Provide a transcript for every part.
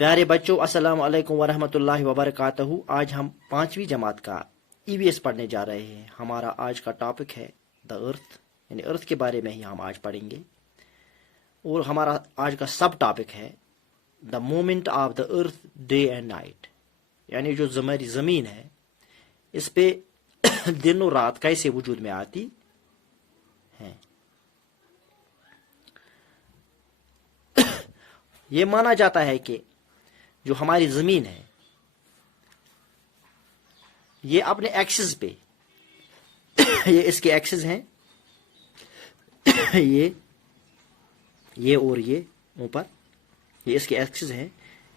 پیارے بچوں، السلام علیکم ورحمۃ اللہ وبرکاتہ۔ آج ہم 5ویں جماعت کا EVS پڑھنے جا رہے ہیں۔ ہمارا آج کا ٹاپک ہے دا ارتھ، یعنی ارتھ کے بارے میں ہی ہم آج پڑھیں گے، اور ہمارا آج کا سب ٹاپک ہے the moment of the earth day and night, یعنی جو ہماری زمین ہے اس پہ دن اور رات کیسے وجود میں آتی ہیں۔ یہ مانا جاتا ہے کہ جو ہماری زمین ہے یہ اپنے ایکسس پہ، یہ اس کے ایکسس ہیں، یہ اور یہ اوپر، یہ اس کے ایکسس ہیں،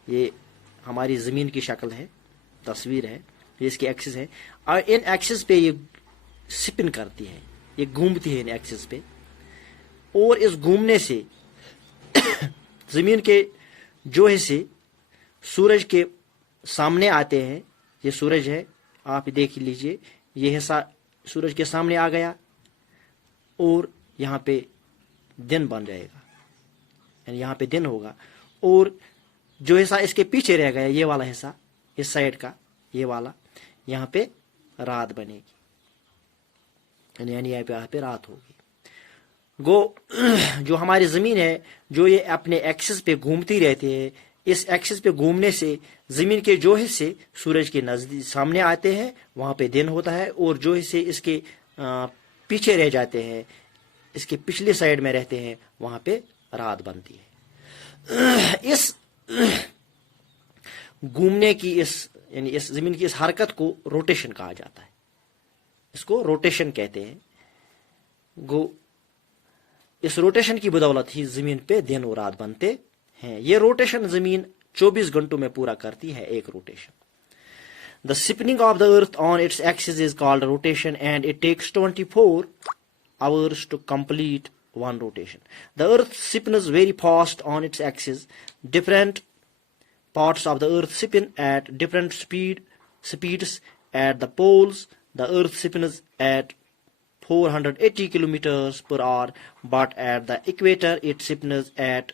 یہ ہماری زمین کی شکل ہے، تصویر ہے، یہ اس کے ایکسس ہے، اور ان ایکسس پہ یہ سپن کرتی ہے، یہ گھومتی ہے ان ایکسس پہ، اور اس گھومنے سے زمین کے جو حصے سورج کے سامنے آتے ہیں، یہ سورج ہے، آپ دیکھ لیجئے، یہ حصہ سورج کے سامنے آ گیا اور یہاں پہ دن بن جائے گا، یعنی یہاں پہ دن ہوگا، اور جو حصہ اس کے پیچھے رہ گیا، یہ والا حصہ اس سائڈ کا، یہ والا، یہاں پہ رات بنے گی، یعنی یہاں پہ رات ہوگی۔ گو جو ہماری زمین ہے، جو یہ اپنے ایکسس پہ گھومتی رہتی ہے، اس ایکسس پہ گھومنے سے زمین کے جو حصے سورج کے نزدیک سامنے آتے ہیں وہاں پہ دن ہوتا ہے، اور جو حصے اس کے پیچھے رہ جاتے ہیں، اس کے پچھلے سائڈ میں رہتے ہیں، وہاں پہ رات بنتی ہے۔ اس گھومنے کی یعنی اس زمین کی اس حرکت کو روٹیشن کہا جاتا ہے، اس کو روٹیشن کہتے ہیں۔ گو اس روٹیشن کی بدولت ہی زمین پہ دن اور رات بنتے ہیں۔ یہ روٹیشن زمین 24 گھنٹوں میں پورا کرتی ہے، ایک rotation. The spinning of the earth on its axis is called rotation, and it takes 24 hours to complete one rotation. The earth spins very fast on its axis. Different parts of the earth spin at different speeds. At the poles, the earth spins at 480 kilometers per hour, but at the equator it spins at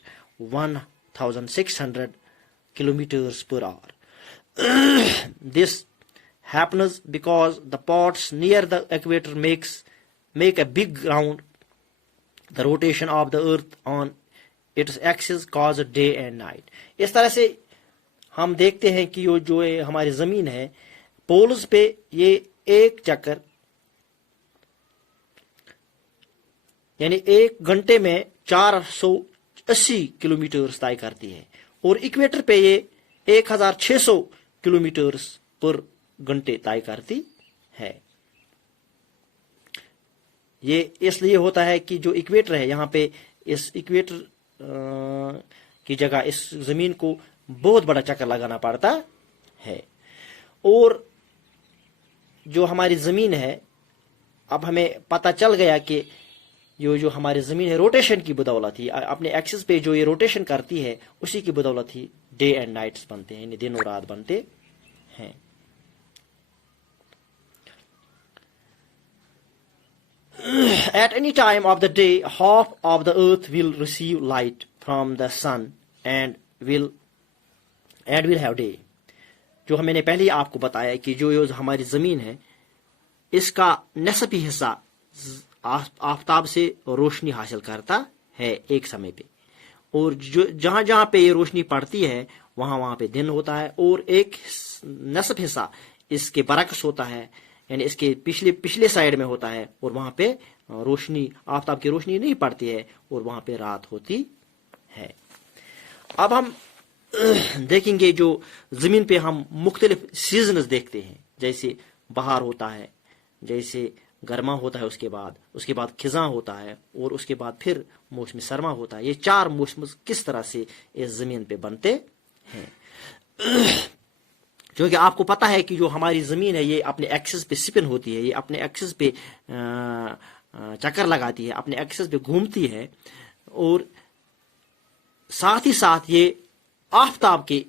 1600 kilometers per hour. This happens because the parts near the equator make a big round. The rotation of the earth on its axis causes day and night. اس طرح سے ہم دیکھتے ہیں کہ جو ہماری زمین ہے، پولز پہ یہ ایک چکر یعنی 1 گھنٹے میں 480 کلومیٹرز طے کرتی ہے، اور ایکویٹر پہ یہ 1600 کلومیٹرز پر گھنٹے طے کرتی ہے۔ یہ اس لیے ہوتا ہے کہ جو ایکویٹر ہے، یہاں پہ اس ایکویٹر کی جگہ اس زمین کو بہت بڑا چکر لگانا پڑتا ہے، اور جو ہماری زمین ہے، اب ہمیں پتہ چل گیا کہ جو ہماری زمین ہے روٹیشن کی بدولت ہی، اپنے ایکسس پہ جو یہ روٹیشن کرتی ہے اسی کی بدولت ہی ڈے اینڈ نائٹس بنتے ہیں، یعنی دن اور رات بنتے ہیں۔ At any time of the day, half of the earth will receive light from the sun and will have day. جو ہم نے پہلے ہی آپ کو بتایا کہ جو ہماری زمین ہے اس کا نصفی حصہ آفتاب سے روشنی حاصل کرتا ہے ایک سمے پہ، اور جہاں جہاں پہ یہ روشنی پڑتی ہے وہاں پہ دن ہوتا ہے، اور ایک نصف حصہ اس کے برعکس ہوتا ہے، یعنی اس کے پچھلے سائڈ میں ہوتا ہے، اور وہاں پہ روشنی، آفتاب کی روشنی نہیں پڑتی ہے، اور وہاں پہ رات ہوتی ہے۔ اب ہم دیکھیں گے جو زمین پہ ہم مختلف سیزنز دیکھتے ہیں، جیسے بہار ہوتا ہے، جیسے گرما ہوتا ہے، اس کے بعد خزاں ہوتا ہے، اور اس کے بعد پھر موسم سرما ہوتا ہے۔ یہ 4 موسم کس طرح سے اس زمین پہ بنتے ہیں، کیونکہ آپ کو پتا ہے کہ جو ہماری زمین ہے یہ اپنے ایکسس پہ سپن ہوتی ہے، یہ اپنے ایکسس پہ چکر لگاتی ہے، اپنے ایکسس پہ گھومتی ہے، اور ساتھ ہی ساتھ یہ آفتاب کے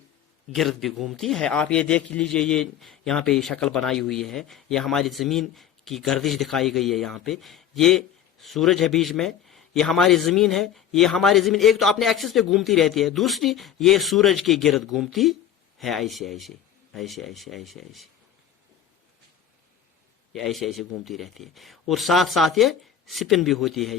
گرد بھی گھومتی ہے۔ آپ یہ دیکھ لیجئے، یہ یہاں پہ شکل بنائی ہوئی ہے، یہ ہماری زمین کی گردش دکھائی گئی ہے، یہاں پہ یہ سورج ہے بیچ میں، یہ ہماری زمین ہے، یہ ہماری زمین ایک تو اپنے ایکسس پہ گھومتی رہتی ہے، دوسری یہ سورج کے گرد گھومتی ہے، ایسے ایسے ایسے ایسے ایسے ایسے، یہ ایسے ایسے گھومتی رہتی ہے، اور ساتھ ساتھ یہ سپن بھی ہوتی ہے۔